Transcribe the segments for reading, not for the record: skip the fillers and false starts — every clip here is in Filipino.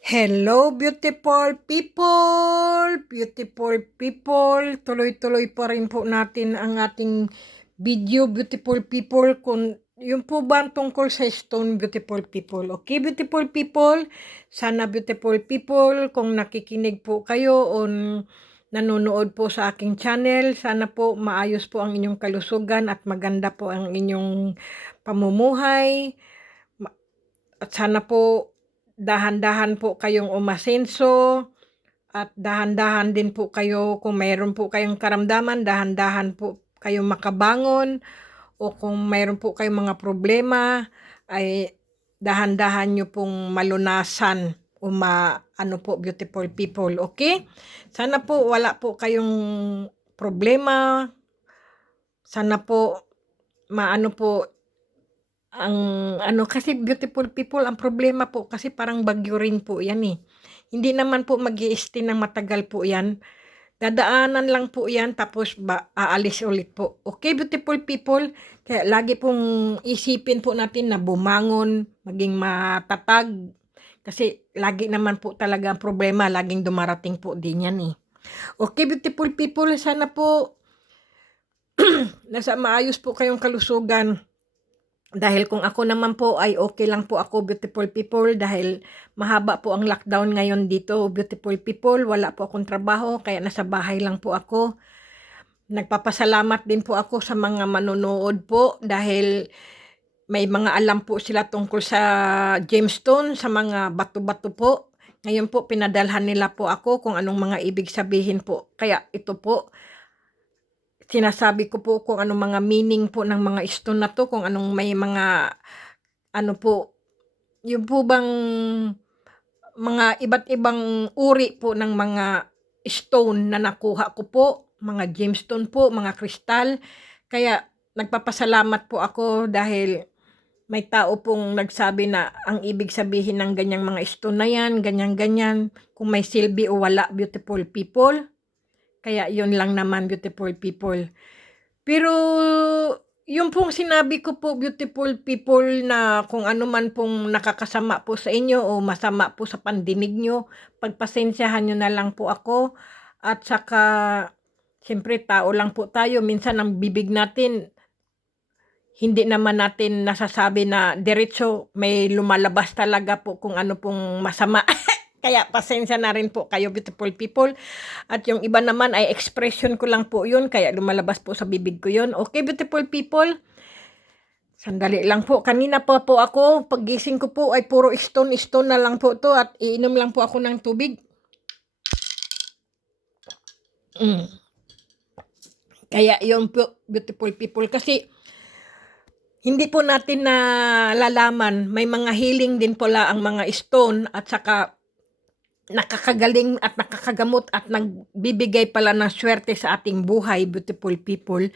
Hello, beautiful people! Beautiful people! Tuloy-tuloy pa rin po natin ang ating video, beautiful people. Kung yun po ba ang tungkol sa stone, beautiful people? Okay, beautiful people? Sana beautiful people, kung nakikinig po kayo o nanonood po sa aking channel, sana po maayos po ang inyong kalusugan at maganda po ang inyong pamumuhay. At sana po dahan-dahan po kayong umasenso at dahan-dahan din po kayo kung mayroon po kayong karamdaman, dahan-dahan po kayong makabangon o kung mayroon po kayong mga problema ay dahan-dahan nyo pong malunasan o ano po, beautiful people, okay? Sana po wala po kayong problema. Sana po maano po ang kasi beautiful people, ang problema po kasi parang bagyo rin po yan eh. Hindi naman po mag-i-stay ng matagal po yan. Dadaanan lang po yan tapos aalis ulit po. Okay, beautiful people? Kaya lagi pong isipin po natin na bumangon, maging matatag. Kasi lagi naman po talaga ang problema, laging dumarating po din yan eh. Okay, beautiful people, sana po nasa maayos po kayong kalusugan. Dahil kung ako naman po ay okay lang po ako, beautiful people, dahil mahaba po ang lockdown ngayon dito, beautiful people, wala po akong trabaho, kaya nasa bahay lang po ako. Nagpapasalamat din po ako sa mga manonood po dahil may mga alam po sila tungkol sa gemstone, sa mga bato-bato po. Ngayon po pinadalhan nila po ako kung anong mga ibig sabihin po. Kaya ito po, sinasabi ko po kung anong mga meaning po ng mga stone na to, kung anong may mga ano po, yung po bang mga iba't ibang uri po ng mga stone na nakuha ko po, mga gemstone po, mga kristal. Kaya nagpapasalamat po ako dahil may tao pong nagsabi na ang ibig sabihin ng ganyang mga stone na yan, ganyan-ganyan, kung may silbi o wala, beautiful people. Kaya yun lang naman, beautiful people. Pero yung pong sinabi ko po, beautiful people, na kung ano man pong nakakasama po sa inyo o masama po sa pandinig nyo, pagpasensyahan nyo na lang po ako. At saka, siyempre tao lang po tayo, minsan ang bibig natin, hindi naman natin nasasabi na diretso, may lumalabas talaga po kung ano pong masama. Kaya pasensya na rin po kayo, beautiful people. At yung iba naman ay expression ko lang po yun, kaya lumalabas po sa bibig ko yun. Okay, beautiful people? Sandali lang po. Kanina pa po ako, paggising ko po ay puro stone na lang po to at iinom lang po ako ng tubig. Kaya yun po, beautiful people. Kasi hindi po natin nalalaman, may mga healing din pala ang mga stone at saka nakakagaling at nakakagamot at nagbibigay pala ng swerte sa ating buhay, beautiful people.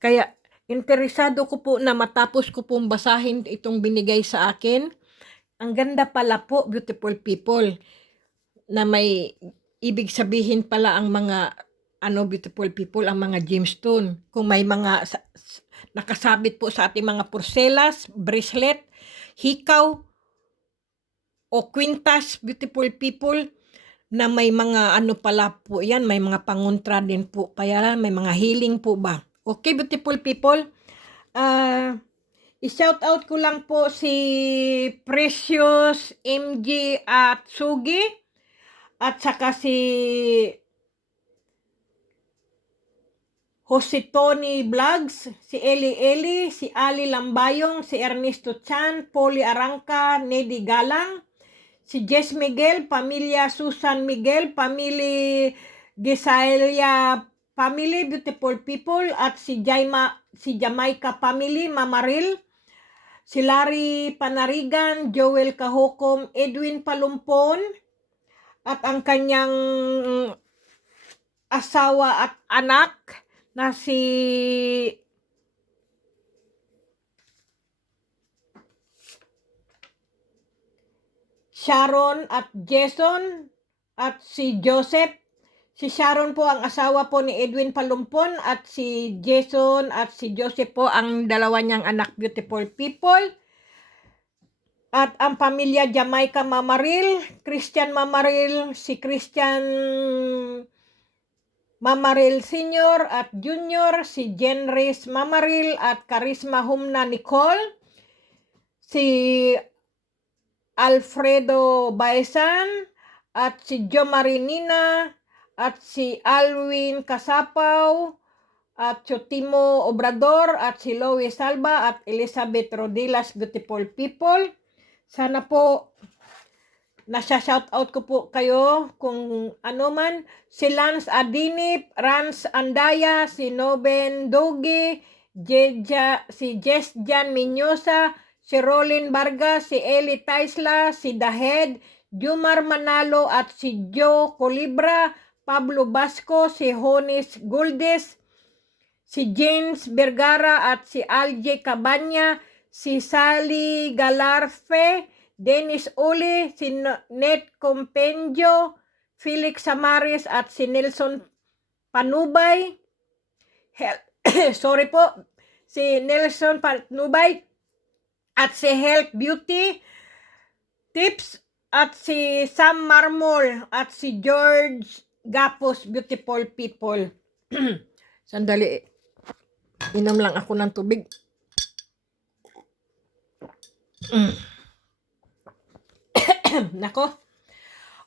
Kaya interesado ko po na matapos ko pong basahin itong binigay sa akin. Ang ganda pala po, beautiful people, na may ibig sabihin pala ang mga beautiful people, ang mga gemstone. Kung may mga nakasabit po sa ating mga porcelas, bracelet, hikaw, o kwintas, beautiful people, na may mga pala po yan, may mga pangontra din po, kaya may mga healing po ba. Okay, beautiful people, i-shout out ko lang po si Precious, MG at Sugi, at saka si Jose Tony Vlogs, si Eli, si Ali Lambayong, si Ernesto Chan, Polly Arangka, Nedy Galang, si Jess Miguel, pamilya Susan Miguel, family Gisalia family, beautiful people, at si Jamaica family, Mamaril, si Larry Panarigan, Joel Kahokom, Edwin Palumpon, at ang kanyang asawa at anak na si Sharon at Jason, at si Joseph. Si Sharon po ang asawa po ni Edwin Palumpon, at si Jason at si Joseph po ang dalawa niyang anak, beautiful people. At ang pamilya Jamaica Mamaril, Christian Mamaril, si Christian Mamaril Senior at Junior, si Jenris Mamaril at Karisma Humna Nicole, si Alfredo Baesan at si Jo Marinina at si Alwin Kasapaw at si Timo Obrador at si Lois Salva at Elizabeth Rodilas, beautiful people. Sana po nasa-shoutout ko po kayo kung ano man. Si Lance Adinip, Rans Andaya, si Noben Dogi, si Jesjan Minyosa, si Rolin Vargas, si Eli Taisla, si Dahed, Jumar Manalo at si Joe Colibra, Pablo Basco, si Jonis Guldes, si James Vergara at si Alje Cabanya, si Sally Galarfe, Dennis Uli, si Net Compendio, Felix Samaris at si Nelson Panubay. Sorry po, si Nelson Panubay at si Health Beauty Tips at si Sam Marmol at si George Gapos, beautiful people. Sandali, inom lang ako ng tubig. Nako.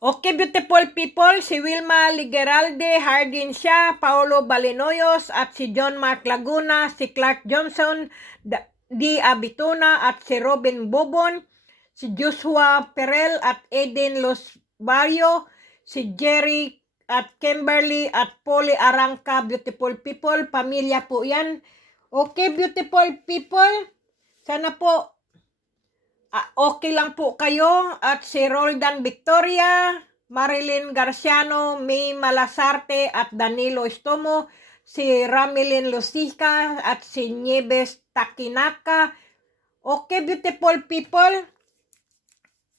Okay, beautiful people, si Wilma Ligeralde, Hardin siya, Paolo Balinoyos at si John Mark Laguna, si Clark Johnson, D. Abituna at si Robin Bobon, si Joshua Perel at Eden Los Barrio, si Jerry at Kimberly at Polly Arangka, beautiful people, pamilya po yan. Okay, beautiful people, sana po okay lang po kayo at si Roldan Victoria, Marilyn Garciano, May Malasarte at Danilo Estomo, si Ramilin Lusica at si Nieves Takinaka. Okay, beautiful people.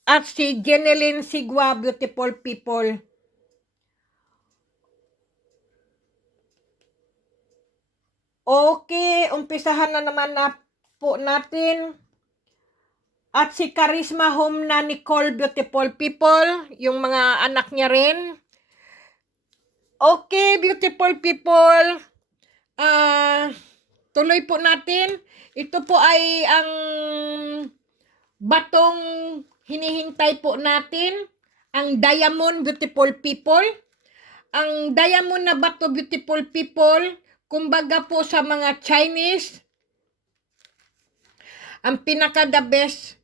At si Jeneline Sigwa, beautiful people. Okay, umpisahan na naman na po natin. At si Karisma Humna Nicole, beautiful people, yung mga anak niya rin. Okay, beautiful people. Tuloy po natin. Ito po ay ang batong hinihintay po natin. Ang diamond, beautiful people. Ang diamond na bato, beautiful people, kumbaga po sa mga Chinese, ang pinaka-the best.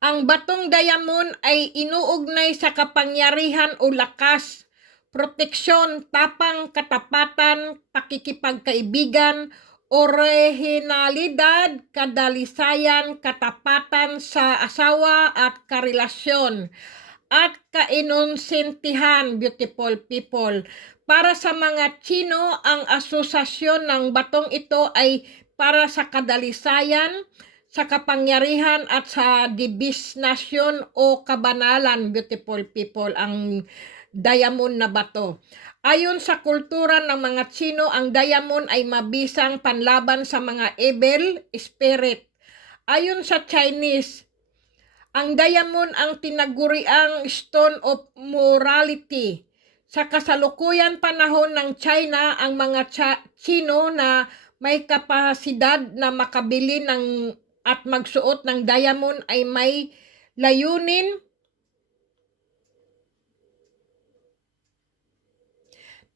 Ang batong diamond ay inuugnay sa kapangyarihan o lakas, proteksyon, tapang, katapatan, pakikipagkaibigan, orihinalidad, kadalisayan, katapatan sa asawa at karelasyon, at kainonsentihan, beautiful people. Para sa mga Chino, ang asosasyon ng batong ito ay para sa kadalisayan, sa kapangyarihan at sa dibisnasyon o kabanalan, beautiful people, ang diamond na bato. Ayon sa kultura ng mga Chino, ang diamond ay mabisang panlaban sa mga evil spirit. Ayon sa Chinese, ang diamond ang tinaguriang stone of morality. Sa kasalukuyan panahon ng China, ang mga Chino na may kapasidad na makabili ng at magsuot ng diamond ay may layunin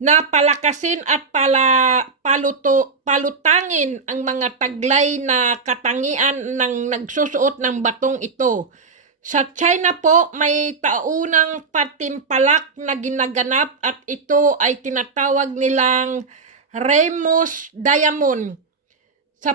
na palakasin at palutangin ang mga taglay na katangian ng nagsusuot ng batong ito. Sa China po, may taunang patimpalak na ginaganap at ito ay tinatawag nilang Remus Diamond. Sa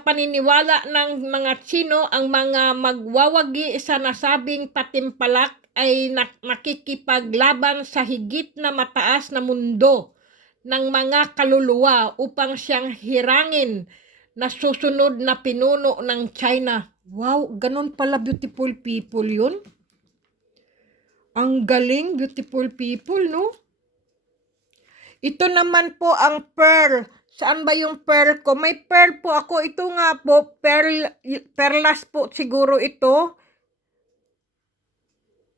paniniwala ng mga Chino, ang mga magwawagi sa nasabing patimpalak ay nakikipaglaban sa higit na mataas na mundo ng mga kaluluwa upang siyang hirangin na susunod na pinuno ng China. Wow, ganun pala, beautiful people yun. Ang galing, beautiful people, no? Ito naman po ang pearl. Saan ba yung pearl ko? May pearl po ako. Ito nga po, perlas po siguro ito.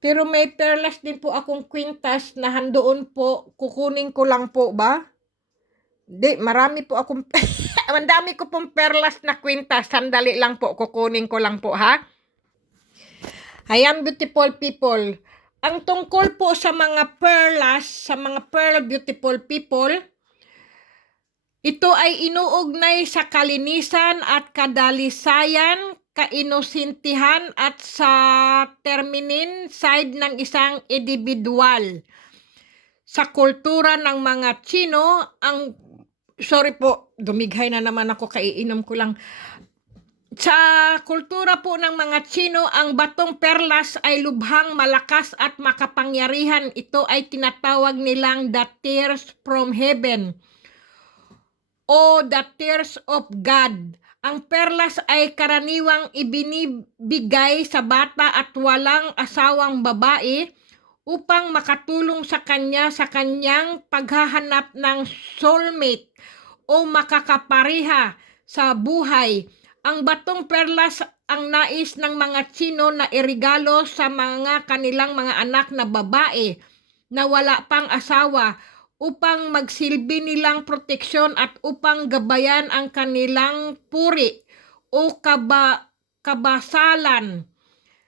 Pero may perlas din po akong kwintas na handoon po, kukunin ko lang po ba? Di, marami po akong, ang dami ko pong perlas na kwintas, sandali lang po, kukunin ko lang po ha. Ayan, beautiful people. Ang tungkol po sa mga perlas, sa mga pearl beautiful people, ito ay inuugnay sa kalinisan at kadalisayan, kainosintihan at sa terminin side ng isang individual. Sa kultura ng mga Chino, sorry po, dumighay na naman ako, kaiinom ko lang. Sa kultura po ng mga Chino, ang batong perlas ay lubhang malakas at makapangyarihan. Ito ay tinatawag nilang the tears from heaven o the tears of God. Ang perlas ay karaniwang ibinibigay sa bata at walang asawang babae upang makatulong sa kanya sa kanyang paghahanap ng soulmate o makakapareha sa buhay. Ang batong perlas ang nais ng mga Chino na irigalo sa mga kanilang mga anak na babae na wala pang asawa upang magsilbi nilang proteksyon at upang gabayan ang kanilang puri o kabasalan.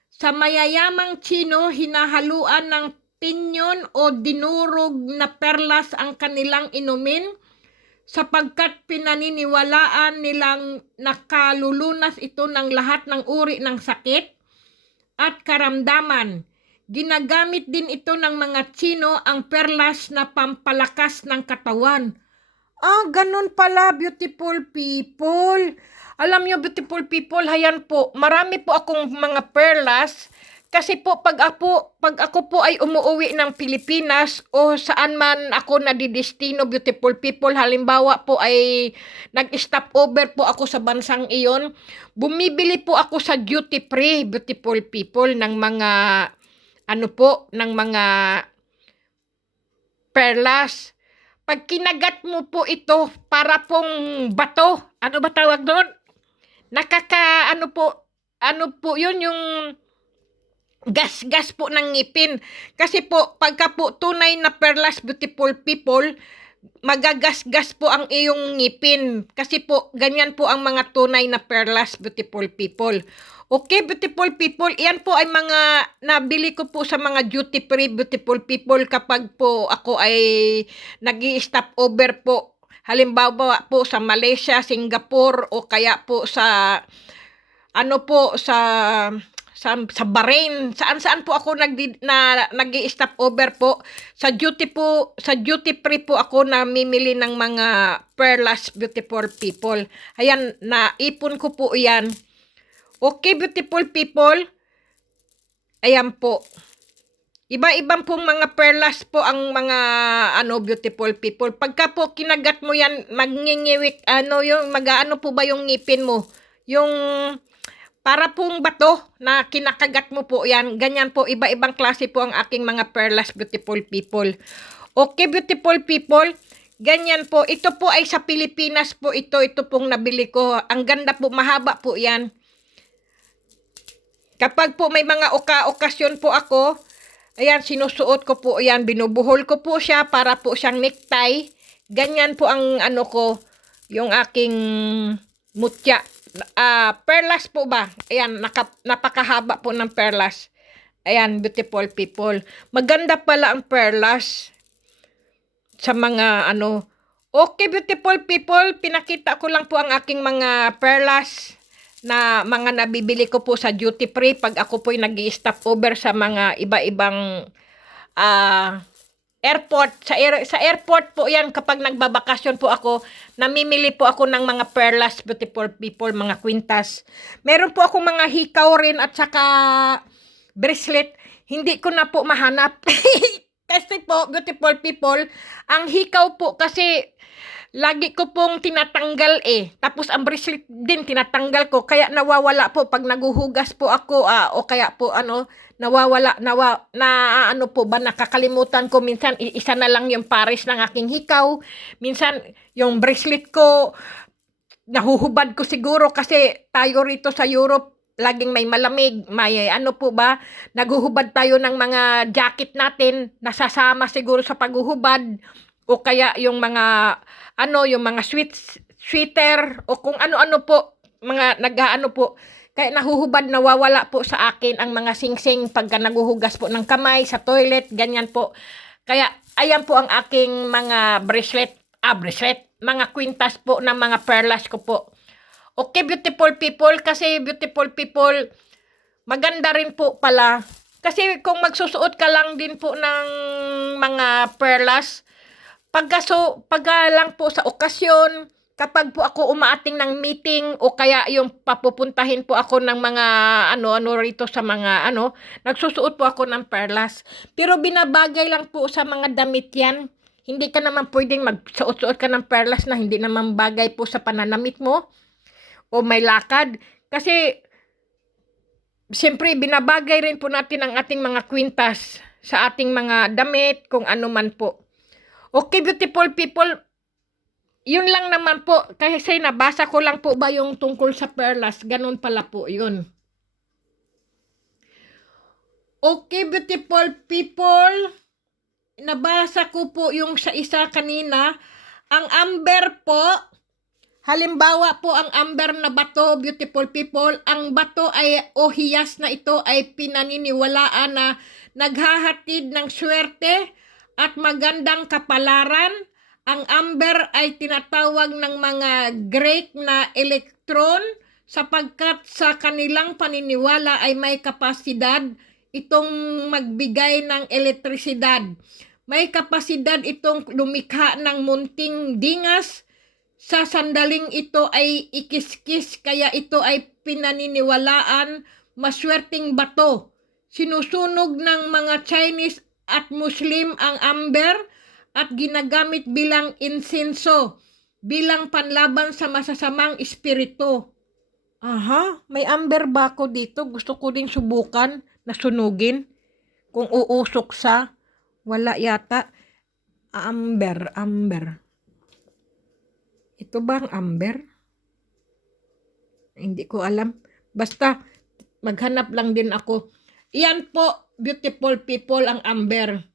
Sa mayayamang Chino, hinahaluan ng pinyon o dinurog na perlas ang kanilang inumin sapagkat pinaniniwalaan nilang nakalulunas ito ng lahat ng uri ng sakit at karamdaman. Ginagamit din ito ng mga Chino ang perlas na pampalakas ng katawan. Ganun pala, beautiful people. Alam nyo, beautiful people, hayan po, marami po akong mga perlas. Kasi po, pag ako po ay umuwi ng Pilipinas o saan man ako nadidestino, beautiful people, halimbawa po ay nag-stop over po ako sa bansang iyon, bumibili po ako sa duty free, beautiful people, ng mga, ng mga perlas. Pag kinagat mo po ito, para pong bato, ano ba tawag doon? Ano po yun, yung gas-gas po ng ngipin. Kasi po, pagka po tunay na perlas, beautiful people, magagas-gas po ang iyong ngipin. Kasi po, ganyan po ang mga tunay na perlas, beautiful people. Okay, beautiful people, iyan po ay mga nabili ko po sa mga duty free, beautiful people, kapag po ako ay nag-i-stop over po. Halimbawa po sa Malaysia, Singapore, o kaya po sa sa Bahrain, saan po ako nag-i-stop over po. Sa duty free po ako namimili ng mga perlas, beautiful people. Ayan, naipon ko po 'yan. Okay, beautiful people. Ayan po. Iba-ibang pong mga perlas po ang mga beautiful people. Pagka po kinagat mo yan, magngingiwik, po ba yung ngipin mo? Yung para pong bato na kinakagat mo po yan. Ganyan po, iba-ibang klase po ang aking mga perlas, beautiful people. Okay, beautiful people. Ganyan po. Ito po ay sa Pilipinas po ito. Ito pong nabili ko. Ang ganda po, mahaba po yan. Kapag po may mga okasyon po ako, ayan, sinusuot ko po yan. Binubuhol ko po siya para po siyang necktie. Ganyan po ang ko, yung aking mutya. Perlas po ba? Ayan, napakahaba po ng perlas. Ayan, beautiful people. Maganda pala ang perlas sa mga Okay, beautiful people, pinakita ko lang po ang aking mga perlas na mga nabibili ko po sa duty free pag ako po nag-i-stop over sa mga iba-ibang airport. Sa airport po yan, kapag nagbabakasyon po ako, namimili po ako ng mga perlas, beautiful people, mga kwintas. Meron po akong mga hikaw rin at saka bracelet. Hindi ko na po mahanap. Kasi po, beautiful people, ang hikaw po kasi lagi ko pong tinatanggal Tapos ang bracelet din tinatanggal ko. Kaya nawawala po pag naguhugas po ako. O kaya po nawawala. Po ba, nakakalimutan ko. Minsan isa na lang yung pares ng aking hikaw. Minsan yung bracelet ko nahuhubad ko siguro kasi tayo rito sa Europe. laging may malamig, may ano po ba, naghuhubad tayo ng mga jacket natin, nasasama siguro sa paghuhubad, o kaya yung mga, yung mga sweater, o kung ano-ano po, mga nag-ano po, kaya nahuhubad, nawawala po sa akin ang mga singsing pagka naguhugas po ng kamay sa toilet, ganyan po. Kaya ayan po ang aking mga bracelet, mga kwintas po ng mga perlas ko po. Okay, beautiful people, kasi beautiful people, maganda rin po pala. Kasi kung magsusuot ka lang din po ng mga perlas, pagka lang po sa okasyon, kapag po ako umaating ng meeting o kaya yung papupuntahin po ako ng mga ano rito sa mga nagsusuot po ako ng perlas. Pero binabagay lang po sa mga damit yan. Hindi ka naman pwedeng magsuot-suot ka ng perlas na hindi naman bagay po sa pananamit mo o may lakad. Kasi siyempre binabagay rin po natin ang ating mga kwintas sa ating mga damit, kung ano man po. Okay, beautiful people, yun lang naman po, kasi nabasa ko lang po ba yung tungkol sa perlas, ganun pala po yun. Okay, beautiful people, nabasa ko po yung sa isa kanina, ang amber po, halimbawa po ang amber na bato, beautiful people, ang bato ay o hiyas na ito ay pinaniniwalaan na naghahatid ng swerte at magandang kapalaran. Ang amber ay tinatawag ng mga Greek na elektron sapagkat sa kanilang paniniwala ay may kapasidad itong magbigay ng elektrisidad. May kapasidad itong lumikha ng munting dingas. Sa sandaling ito ay ikiskis, kaya ito ay pinaniniwalaan maswerteng bato. Sinusunog ng mga Chinese at Muslim ang amber at ginagamit bilang insenso, bilang panlaban sa masasamang espiritu. Aha, may amber ba ako dito? Gusto ko din subukan na sunugin. Kung uusok sa, wala yata. Amber. Ito ba ang amber? Hindi ko alam. Basta, maghanap lang din ako. Iyan po, beautiful people, ang amber.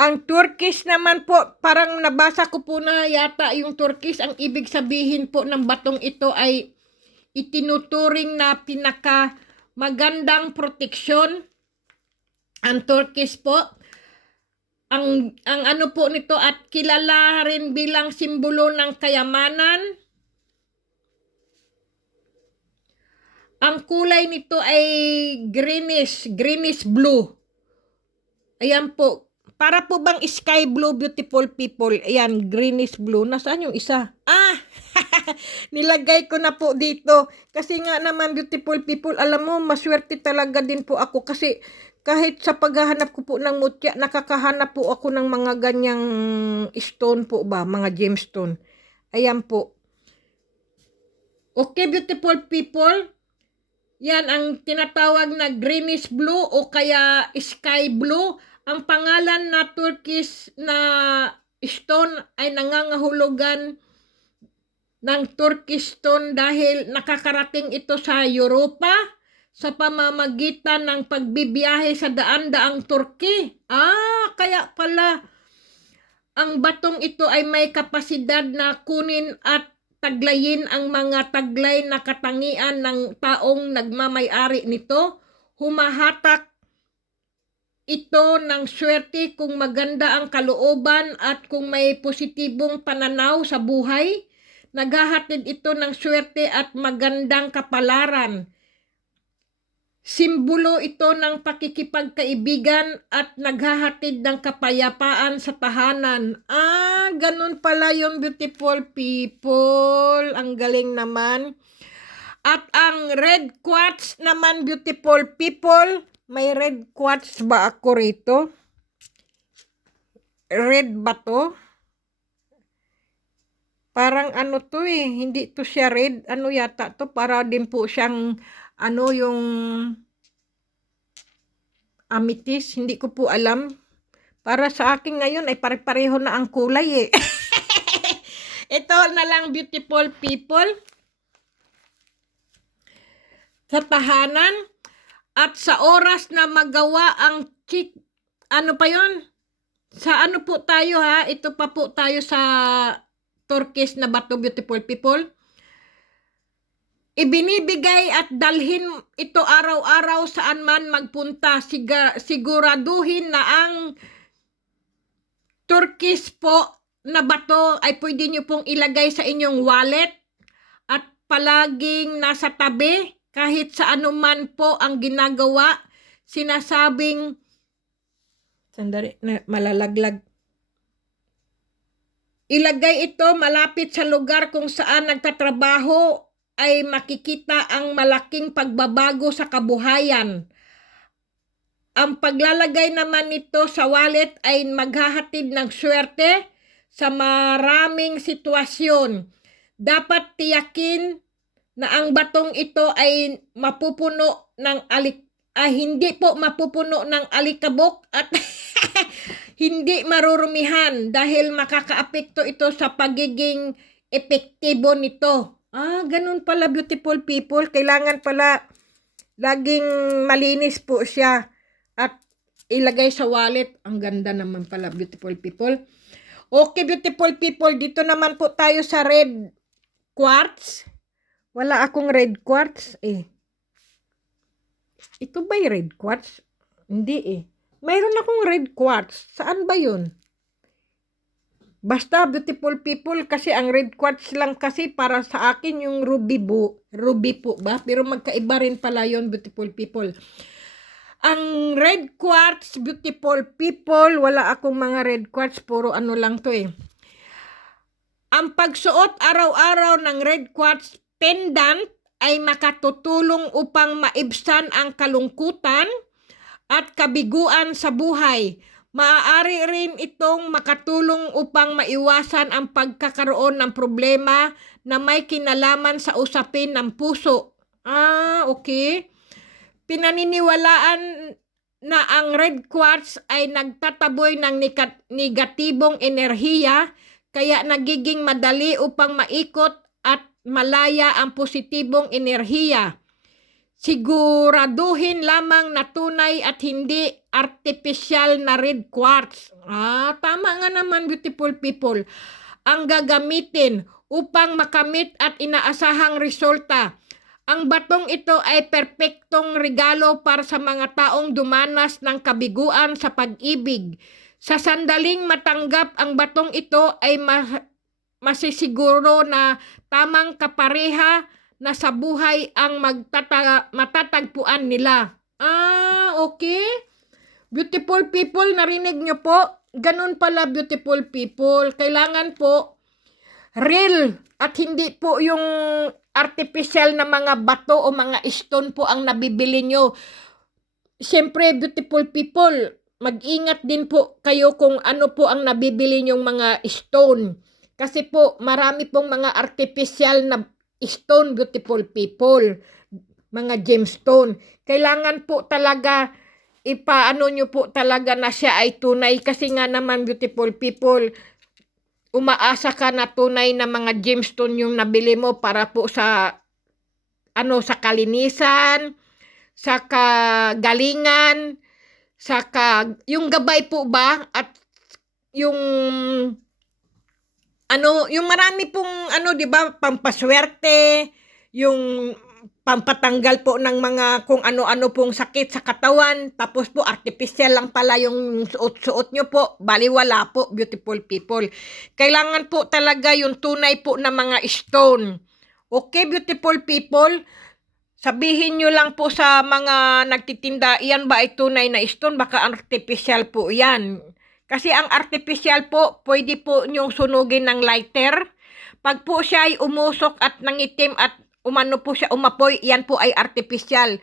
Ang Turkish naman po, parang nabasa ko po na yata yung Turkish, ang ibig sabihin po ng batong ito ay itinuturing na pinaka magandang proteksyon. Ang Turkish po, ang ano po nito at kilala rin bilang simbolo ng kayamanan. Ang kulay nito ay greenish blue. Ayan po. Para po bang sky blue, beautiful people? Ayan, greenish blue. Nasaan yung isa? Nilagay ko na po dito. Kasi nga naman, beautiful people, alam mo, maswerte talaga din po ako. Kasi kahit sa paghahanap ko po ng mutya, nakakahanap po ako ng mga ganyang stone po ba? Mga gemstone. Ayan po. Okay, beautiful people. Yan ang tinatawag na greenish blue o kaya sky blue. Ang pangalan na Turkish na stone ay nangangahulugan ng Turkish stone dahil nakakarating ito sa Europa sa pamamagitan ng pagbibiyahe sa daan-daang Turkey. Kaya pala ang batong ito ay may kapasidad na kunin at taglayin ang mga taglay na katangian ng taong nagmamay-ari nito. Humahatak ito ng swerte kung maganda ang kalooban at kung may positibong pananaw sa buhay. Naghahatid ito ng swerte at magandang kapalaran. Simbolo ito ng pakikipagkaibigan at naghahatid ng kapayapaan sa tahanan. Ganun pala yung beautiful people. Ang galing naman. At ang red quartz naman, beautiful people. May red quartz ba ako rito? Red ba to? Parang ano to hindi to siya red. Ano yata to? Para din po siyang yung amethyst. Hindi ko po alam. Para sa akin ngayon ay pare-pareho na ang kulay Ito na lang, beautiful people. sa tahanan at sa oras na magawa ang ano pa yon? Sa ano po tayo ha? Ito pa po tayo sa Turkish na bato, beautiful people. Ibinibigay at dalhin ito araw-araw saan man magpunta. Siguraduhin na ang Turkish po na bato ay pwede nyo pong ilagay sa inyong wallet at palaging nasa tabi kahit sa anuman po ang ginagawa. Sinasabing, sandali, malalaglag. Ilagay ito malapit sa lugar kung saan nagtatrabaho ay makikita ang malaking pagbabago sa kabuhayan. Ang paglalagay naman nito sa wallet ay maghahatid ng swerte sa maraming sitwasyon. Dapat tiyakin na ang batong ito ay mapupuno ng hindi po mapupuno ng alikabok at hindi marurumihan dahil makakaapekto ito sa pagiging epektibo nito. Ganun pala, beautiful people. Kailangan pala laging malinis po siya at ilagay sa wallet. Ang ganda naman pala, beautiful people. Okay, beautiful people. Dito naman po tayo sa red quartz. Wala akong red quartz eh. Ito ba'y red quartz? Hindi eh. Mayroon akong red quartz. Saan ba yun? Basta, beautiful people, kasi ang red quartz lang kasi para sa akin yung ruby po ba? Pero magkaiba rin pala yun, beautiful people. Ang red quartz, beautiful people, wala akong mga red quartz, puro ano lang to eh. Ang pagsuot araw-araw ng red quartz pendant ay makatutulong upang maibsan ang kalungkutan at kabiguan sa buhay. Maaari rin itong makatulong upang maiwasan ang pagkakaroon ng problema na may kinalaman sa usapin ng puso. Okay. Pinaniniwalaan na ang red quartz ay nagtataboy ng negatibong enerhiya, kaya nagiging madali upang maikot at malaya ang positibong enerhiya. Siguraduhin lamang na tunay at hindi artificial na red quartz. Tama nga naman, beautiful people. Ang gagamitin upang makamit at inaasahang resulta. Ang batong ito ay perpektong regalo para sa mga taong dumanas ng kabiguan sa pag-ibig. Sa sandaling matanggap ang batong ito ay masisiguro na tamang kapareha na sa buhay ang matatagpuan nila. Okay. Beautiful people, narinig nyo po? Ganun pala, beautiful people. Kailangan po real at hindi po yung artificial na mga bato o mga stone po ang nabibili nyo. Siyempre, beautiful people, mag-ingat din po kayo kung ano po ang nabibili nyong mga stone. Kasi po, marami pong mga artificial na stone, beautiful people, mga gemstone. Kailangan po talaga ipaano nyo po talaga na siya ay tunay, kasi nga naman, beautiful people, umaasa ka na tunay na mga gemstone yung nabili mo para po sa sa kalinisan, sa kagalingan, yung gabay po ba, at yung yung marami pong di ba, pampaswerte, yung pampatanggal po ng mga kung ano-ano pong sakit sa katawan, tapos po artificial lang pala yung suot-suot nyo po, baliwala po, beautiful people. Kailangan po talaga yung tunay po na mga stone. Okay, beautiful people, sabihin nyo lang po sa mga nagtitinda, iyan ba ay tunay na stone? Baka artificial po yan. Kasi ang artificial po, pwede po nyong sunugin ng lighter. Pag po siya ay umusok at nangitim at umano po siya umapoy, yan po ay artificial.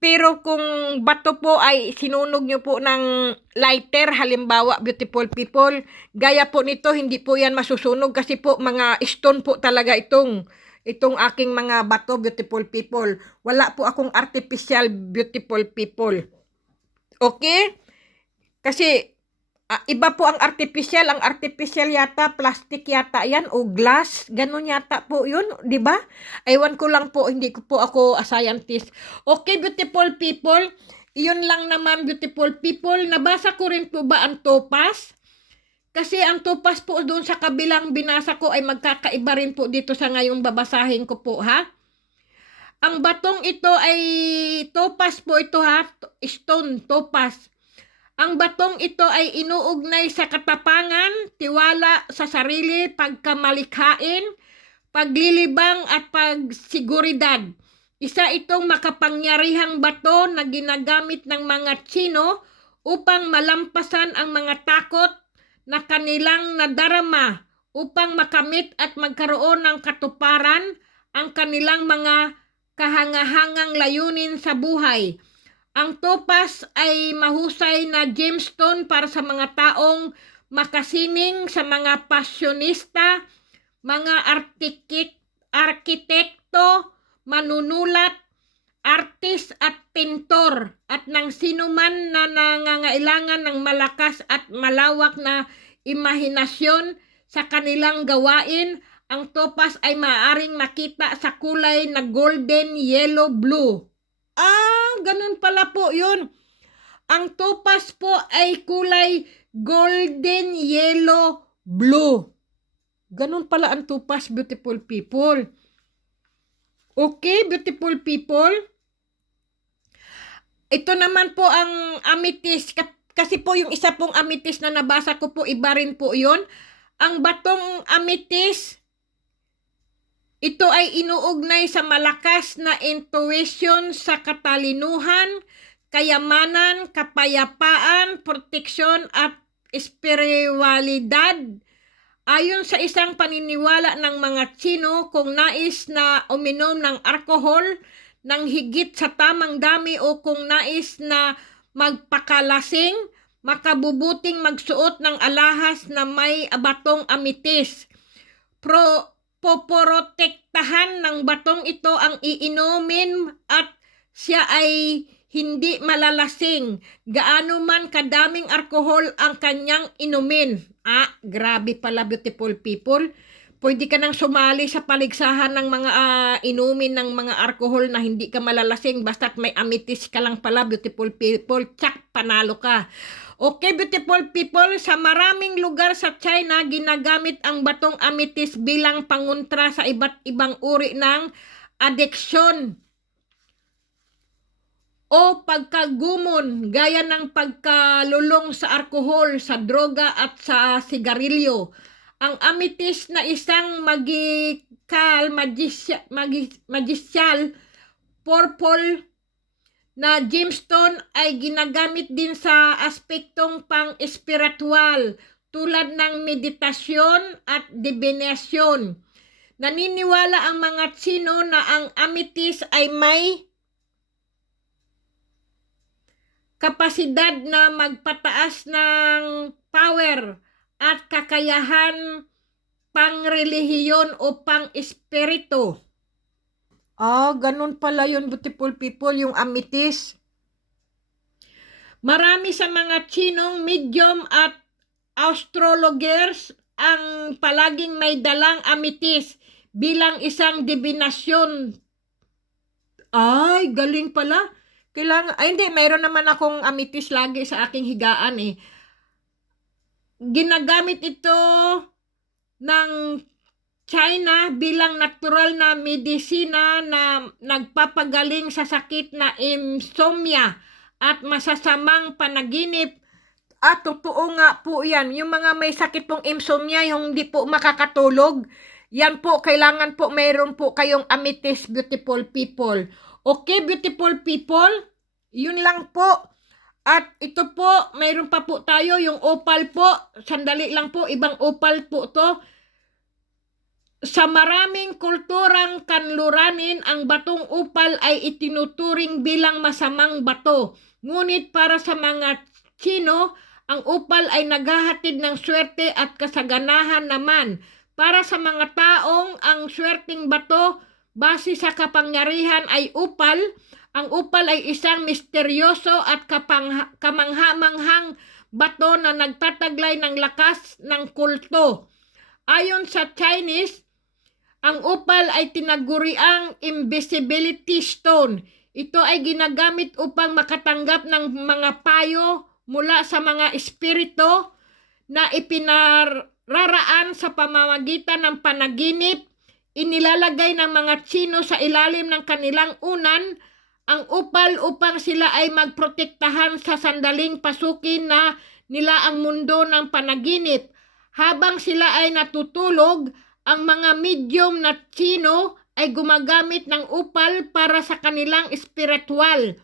Pero kung bato po ay sinunog nyo po ng lighter, halimbawa, beautiful people, gaya po nito, hindi po yan masusunog kasi po mga stone po talaga itong aking mga bato, beautiful people. Wala po akong artificial, beautiful people. Okay? Kasi Iba po ang artificial. Ang artificial yata, plastic yata yan o glass. Ganun yata po yun, di ba? Ewan ko lang po, hindi ko po ako a scientist. Okay, beautiful people. Iyon lang naman, beautiful people. Nabasa ko rin po ba ang topaz? Kasi ang topaz po doon sa kabilang binasa ko ay magkakaiba rin po dito sa ngayong babasahin ko po, ha? Ang batong ito ay topaz po ito, ha? Stone, topaz. Ang batong ito ay inuugnay sa katapangan, tiwala sa sarili, pagkamalikhain, paglilibang at pagsiguridad. Isa itong makapangyarihang bato na ginagamit ng mga Tsino upang malampasan ang mga takot na kanilang nadarama upang makamit at magkaroon ng katuparan ang kanilang mga kahangahangang layunin sa buhay. Ang topaz ay mahusay na gemstone para sa mga taong makasining, sa mga pasyonista, mga arkitekto, manunulat, artist at pintor, at ng sinuman na nangangailangan ng malakas at malawak na imahinasyon sa kanilang gawain. Ang topaz ay maaaring makita sa kulay na golden, yellow, blue. Ganun pala po yun. Ang topaz po ay kulay golden, yellow, blue. Ganun pala ang topaz, beautiful people. Okay, beautiful people. Ito naman po ang amethyst. Kasi po yung isa pong amethyst na nabasa ko po, iba rin po yun. Ang batong amethyst, ito ay inuugnay sa malakas na intuition, sa katalinuhan, kayamanan, kapayapaan, proteksyon at espiritualidad. Ayon sa isang paniniwala ng mga Tsino, kung nais na uminom ng alcohol ng higit sa tamang dami o kung nais na magpakalasing, makabubuting magsuot ng alahas na may batong amethyst. Poprotektahan ng batong ito ang iinumin at siya ay hindi malalasing gaano man kadaming alcohol ang kanyang inumin. Grabe pala, beautiful people. Pwede ka nang sumali sa paligsahan ng mga inumin ng mga alcohol na hindi ka malalasing basta't may amethyst ka lang pala, beautiful people. Tsak, panalo ka. Okay, beautiful people, sa maraming lugar sa China, ginagamit ang batong amethyst bilang pangontra sa iba't ibang uri ng addiction o pagkagumon, gaya ng pagkalulong sa alkohol, sa droga at sa sigarilyo. Ang amethyst na isang magical purple na gemstone ay ginagamit din sa aspektong pang-espiritual tulad ng meditasyon at divinasyon. Naniniwala ang mga Tsino na ang amethyst ay may kapasidad na magpataas ng power at kakayahan pang-relihiyon o pang-espiritu. Ganun pala yun, beautiful people, yung amethyst. Marami sa mga Tsinong medium at astrologers ang palaging may dalang amethyst bilang isang divinasyon. Galing pala. Hindi, mayroon naman akong amethyst lagi sa aking higaan eh. Ginagamit ito ng China bilang natural na medisina na nagpapagaling sa sakit na insomnia at masasamang panaginip. Totoo nga po yan. Yung mga may sakit pong insomnia, yung hindi po makakatulog, yan po, kailangan po mayroon po kayong amethyst, beautiful people. Okay, beautiful people, yun lang po. At ito po, mayroon pa po tayo, yung opal po. Sandali lang po, ibang opal po to. Sa maraming kulturang kanluranin, ang batong opal ay itinuturing bilang masamang bato. Ngunit para sa mga Tsino, ang opal ay naghahatid ng swerte at kasaganahan naman. Para sa mga taong ang swerteng bato base sa kapangyarihan ay ang opal ay isang misteryoso at kamangha-manghang bato na nagtataglay ng lakas ng kulto. Ayon sa Chinese, ang upal ay tinaguriang invisibility stone. Ito ay ginagamit upang makatanggap ng mga payo mula sa mga espiritu na ipinararaan sa pamamagitan ng panaginip. Inilalagay ng mga Tsino sa ilalim ng kanilang unan ang upal upang sila ay magprotektahan sa sandaling pasukin na nila ang mundo ng panaginip. Habang sila ay natutulog, ang mga medium na Tsino ay gumagamit ng upal para sa kanilang espiritual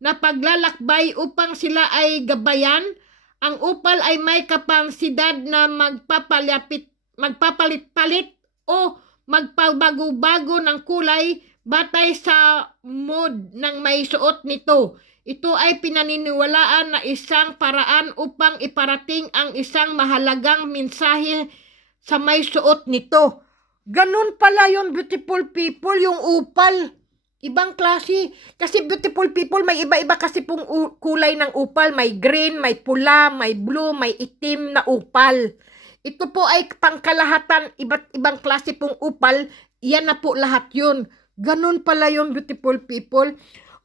na paglalakbay upang sila ay gabayan. Ang upal ay may kapasidad na magpapalit-palit o magpabago-bago ng kulay batay sa mood ng may suot nito. Ito ay pinaniniwalaan na isang paraan upang iparating ang isang mahalagang mensahe sa may suot nito. Ganun pala yung beautiful people, yung upal. Ibang klase. Kasi beautiful people, may iba-iba kasi pong kulay ng upal. May green, may pula, may blue, may itim na upal. Ito po ay pangkalahatan, iba't ibang klase pong upal. Yan na po lahat yun. Ganun pala yung beautiful people.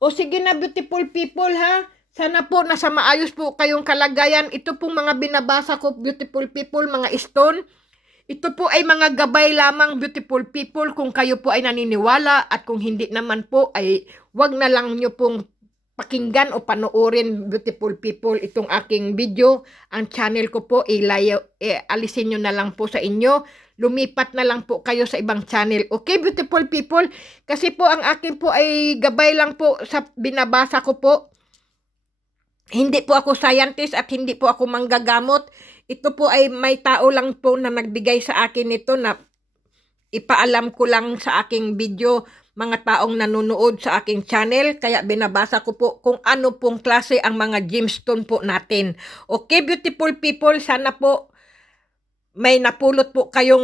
O sige na beautiful people ha. Sana po nasa maayos po kayong kalagayan. Ito pong mga binabasa ko beautiful people, mga stone. Ito po ay mga gabay lamang beautiful people kung kayo po ay naniniwala at kung hindi naman po ay wag na lang nyo pong pakinggan o panoorin beautiful people itong aking video. Ang channel ko po alisin nyo na lang po sa inyo. Lumipat na lang po kayo sa ibang channel. Okay beautiful people? Kasi po ang akin po ay gabay lang po sa binabasa ko po. Hindi po ako scientist at hindi po ako manggagamot. Ito po ay may tao lang po na nagbigay sa akin ito na ipaalam ko lang sa aking video, mga taong nanonood sa aking channel. Kaya binabasa ko po kung ano pong klase ang mga gemstone po natin. Okay beautiful people, sana po may napulot po kayong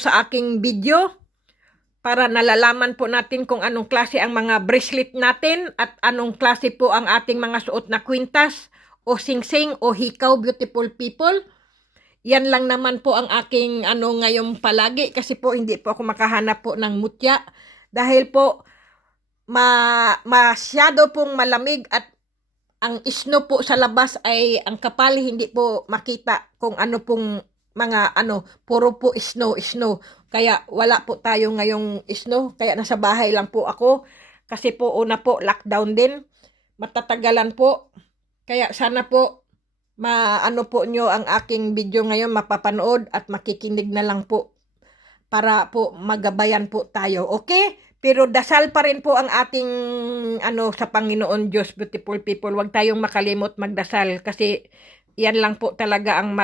sa aking video para nalalaman po natin kung anong klase ang mga bracelet natin at anong klase po ang ating mga suot na kwintas o singsing o hikaw beautiful people. Yan lang naman po ang aking ngayon palagi kasi po hindi po ako makahanap po ng mutya dahil po masyado pong malamig at ang snow po sa labas ay ang kapal, hindi po makita kung ano pong mga puro po snow. Kaya wala po tayo ngayong snow, kaya nasa bahay lang po ako kasi po una po lockdown din, matatagalan po. Kaya sana po po nyo ang aking video ngayon, mapapanood at makikinig na lang po para po magabayan po tayo. Okay? Pero dasal pa rin po ang ating sa Panginoon Diyos beautiful people. Huwag tayong makalimot magdasal kasi yan lang po talaga ang